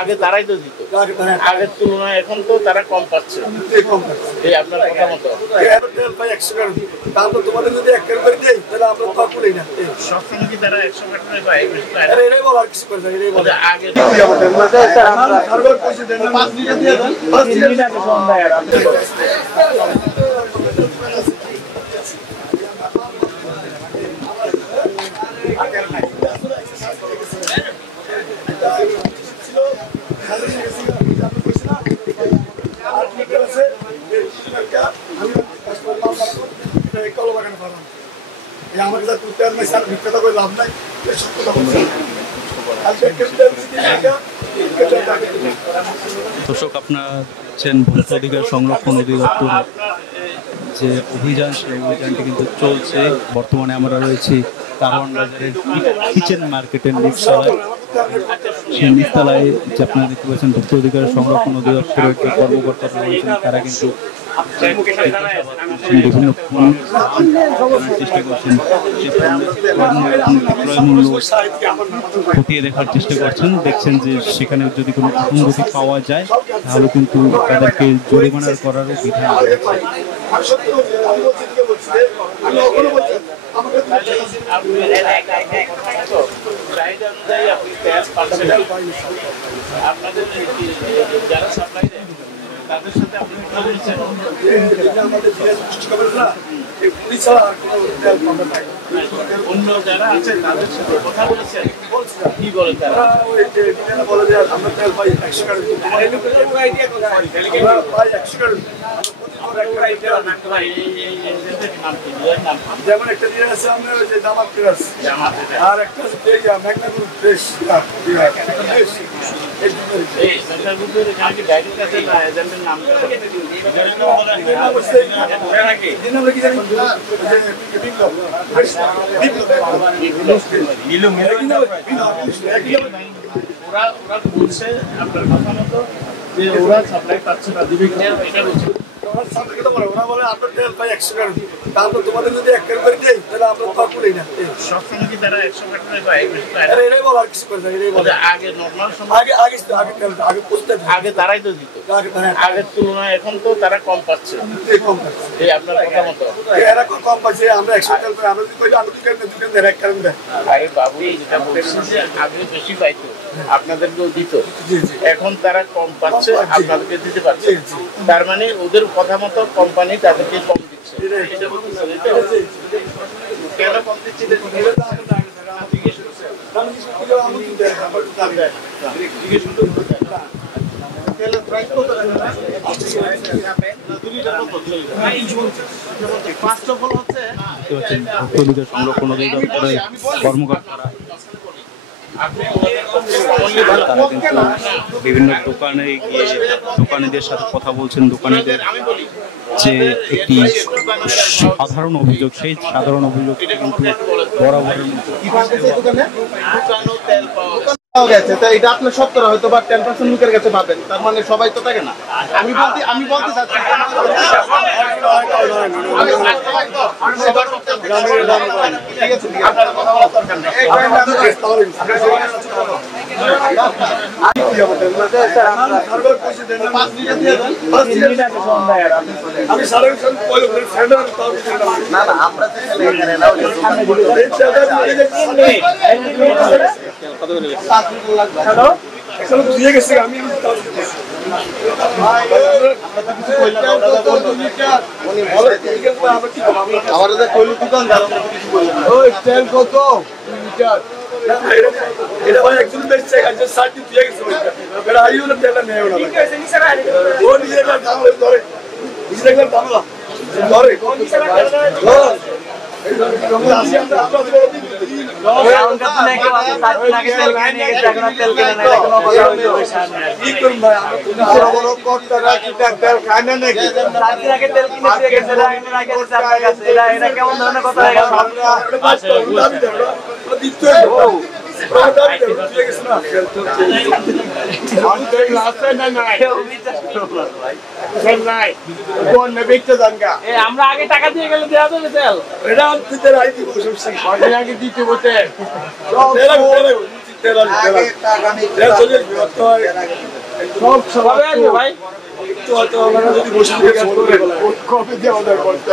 আগে তারাই তো দিত, আগের তুলনায় এখন তো তারা কম পাচ্ছে। এই আপনার কথা মতো তোমাদের যদি 1 করে দেই তাহলে আমরা তো বলি না সবসময় কি তারা 100 টাকা পায়? এটাই বল, আর কিছু করে না। এটাই বলে আগে সার্ভার পয়সা দেন, 5 লিটার দিয়ে দেন, 5 লিটার সন্ধ্যায় দর্শক, আপনারা হচ্ছেন ভোক্তা অধিকার সংরক্ষণ অধিদপ্তর যে অভিযান, সেই অভিযানটি কিন্তু চলছে। বর্তমানে আমরা রয়েছি কারওয়ান বাজারের কিচেন মার্কেটের নিচতলায়। সেই নিচতলায় যে আপনারা দেখতে পাচ্ছেন ভোক্তা অধিকার সংরক্ষণ অধিদপ্তরের যে কর্মকর্তারা রয়েছেন, তারা কিন্তু বিভিন্ন চেষ্টা করছেন, ক্রয় মূল্য খতিয়ে দেখার চেষ্টা করছেন। দেখছেন যে সেখানে যদি কোনো অসঙ্গতি পাওয়া যায় তাহলে কিন্তু তাদেরকে জরিমানা করারও বিধান রয়েছে। আপনাদের যারা সাপ্লাই দেয় তাদের সাথে আপনি অন্য যারা আছে তাদের সাথে কথা বলেছেন? কি বলে তারা? বলে যে আমরা তেল পাই 100 টাকা, যেমন একটা দিয়ে আছে আমরা ওই যে জামাত ফ্রেশ, আর একটা আছে ম্যাগনাগুর ফ্রেশ। ওরা বলছে আপনার কথা মতো যে ওরা সাপ্লাই পাচ্ছে না, দিবে এটা বলছে। ওরা বলে আপনার তেল পাই 100 টাকা, তারপর তোমাদের যদি 1 করে দেই তাহলে আমরা তো বলি না সবসময় কি তারা 100 টাকা পায়? এটাই বল, আর কিছু করে না। এটাই বলে আগে নর্মাল সময় আগে তারাই তো দিত, আগের তুলনায় এখন তো তারা কম পাচ্ছে। এই আপনার কথা মতো এরা কম পাচ্ছে, আমরা 100 তেল পাই, আমরা যদি কই আমরা দুটো দেন 1 কারণ দেন। আরে বাবু, যেটা বলছেন যে আগে বেশি পাইতো আপনাদেরকেও দিত, এখন তারা কম পাচ্ছে আপনাদেরকে দিতে পারছে। তার মানে ওদের কথা মতো কোম্পানি তাদেরকে কম দিচ্ছে। কেন কম দিচ্ছে? সংরক্ষণ অধিদপ্তরের কর্মকর্তারা বিভিন্ন দোকানে গিয়ে দোকানিদের সাথে কথা বলছেন। দোকানিদের যে একটি সাধারণ অভিযোগ, সেই সাধারণ অভিযোগ কিন্তু বরাবরের মতো এটা আপনার 70 হয়তো বা 10% লোকের কাছে পাবেন, তার মানে সবাই তো থাকে না। আমি বলতে চাচ্ছি ঠিক আছে, না না আমরা আমাদের কইল দোকান তেল কত এটা ভাই একজন বেচছে, একজন 60 দিয়ে গেছে। এটা আইও না, তেল নেই ওরা। ঠিক আছে, নিচে রাখি ও নিচে রাখি, দাম ধরে নিচে রাখি, দাম ধরে কোন নিচে রাখি ধর। এই জন্য আসি আমরা কি করব ভাই? আমরা বড় করতে রাখি তেল খায় না নাকি? সাথে রাখে তেল কিনে দিয়ে গেছে, রাখে আপনার কাছে। এটা কেমন ধরনের কথা হয়ে গেল? আমরা দিতে আমরা আগে টাকা দিয়ে গেলে দেওয়া যাবে তেল? এটা আগে দিতে তেল চলে বিরক্ত হয় সব ভাই একটু হয়তো আমরা যদি বসে থেকে কাজ করবে কবে দেওয়া যায় বলতে